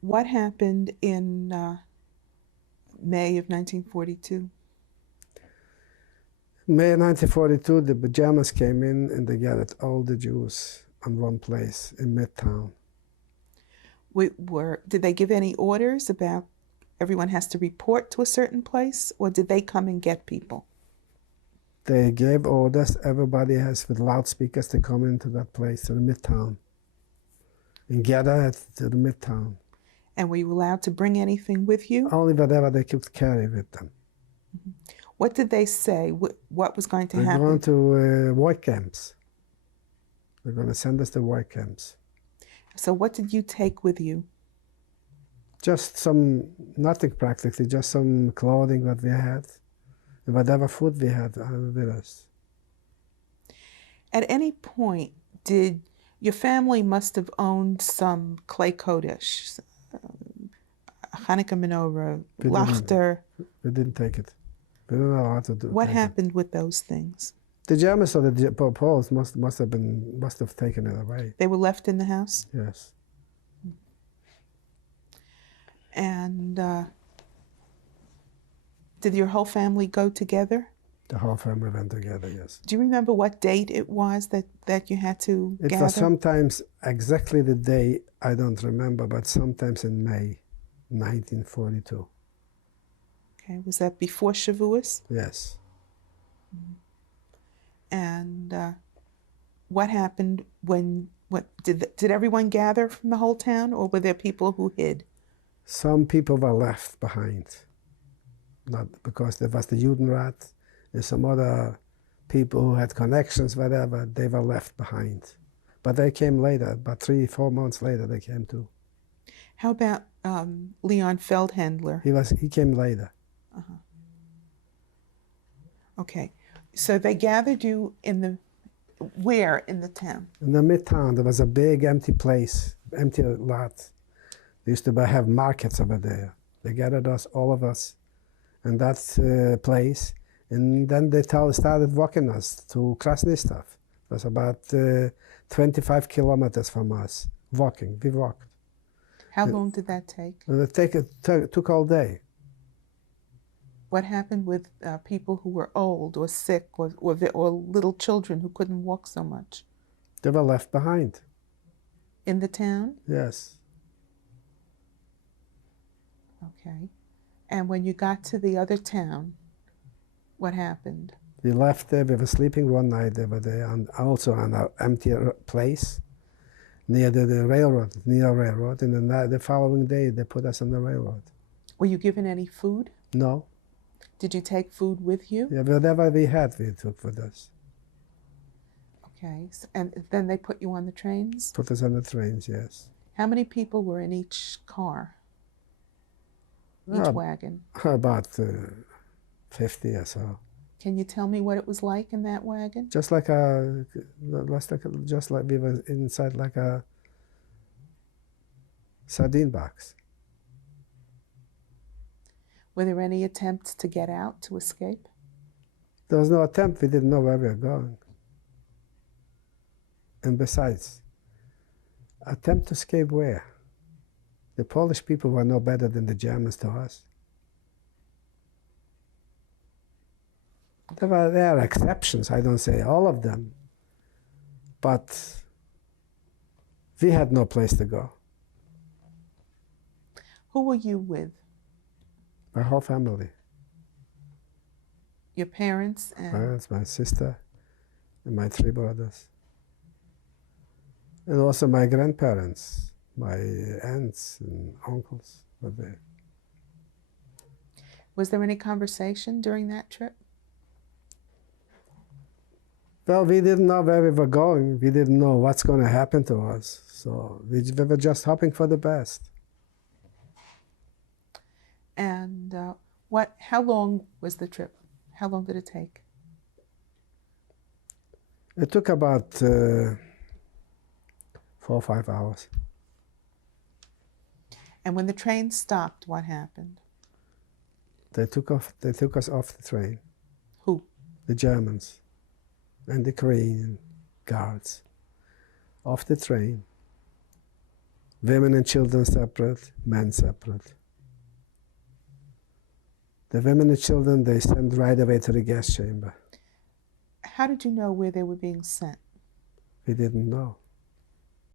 What happened in May of 1942? May 1942, the Germans came in and they gathered all the Jews on one place in Midtown. Did they give any orders about everyone has to report to a certain place, or did they come and get people? They gave orders, everybody has with loudspeakers to come into that place, to the Midtown, and gather to the Midtown. And were you allowed to bring anything with you? Only whatever they could carry with them. Mm-hmm. What did they say? What was going to We're happen? going to work camps. They're going to send us to work camps. So what did you take with you? Just nothing practically, just some clothing that we had, and whatever food we had with us. At any point, did your family must have owned some clay kodesh, Hanukkah menorah, lachter? We didn't take it. We don't know how to do it. What happened with those things? The Germans or the Poles must have taken it away. They were left in the house? Yes. And did your whole family go together? The whole family went together, yes. Do you remember what date it was that you had to gather? It was sometimes exactly the day, I don't remember, but sometimes in May 1942. Okay, was that before Shavuos? Yes. Mm-hmm. And what happened did everyone gather from the whole town, or were there people who hid? Some people were left behind, not because there was the Judenrat, and some other people who had connections, whatever, they were left behind. But they came later, about 3-4 months later they came too. How about Leon Feldhandler? He came later. Uh-huh. Okay, so they gathered you where in the town? In the Midtown, there was a big empty place, empty lot. They used to have markets over there. They gathered us, all of us, in that place. And then they started walking us to Krasnistov. It was about 25 kilometers from us, walking. We walked. How long did that take? It took all day. What happened with people who were old or sick or little children who couldn't walk so much? They were left behind. In the town? Yes. Okay. And when you got to the other town, what happened? We left there. We were sleeping one night over there, and also on an empty place near the railroad, and the following day they put us on the railroad. Were you given any food? No. Did you take food with you? Yeah, whatever we had, we took with us. Okay, and then they put you on the trains? Put us on the trains, yes. How many people were in each car? Each wagon? About 50 or so. Can you tell me what it was like in that wagon? Just like we were inside like a sardine box. Were there any attempts to get out, to escape? There was no attempt. We didn't know where we were going. And besides, attempt to escape where? The Polish people were no better than the Germans to us. There are exceptions, I don't say all of them, but we had no place to go. Who were you with? My whole family. Your parents and? Parents, my sister, and my 3 brothers. And also my grandparents, my aunts and uncles were there. Was there any conversation during that trip? Well, we didn't know where we were going. We didn't know what's going to happen to us. So we were just hoping for the best. And how long was the trip? How long did it take? It took about 4 or 5 hours. And when the train stopped, what happened? They took us off the train. Who? The Germans and the Korean guards. Off the train. Women and children separate, men separate. The women and children, they sent right away to the gas chamber. How did you know where they were being sent? We didn't know.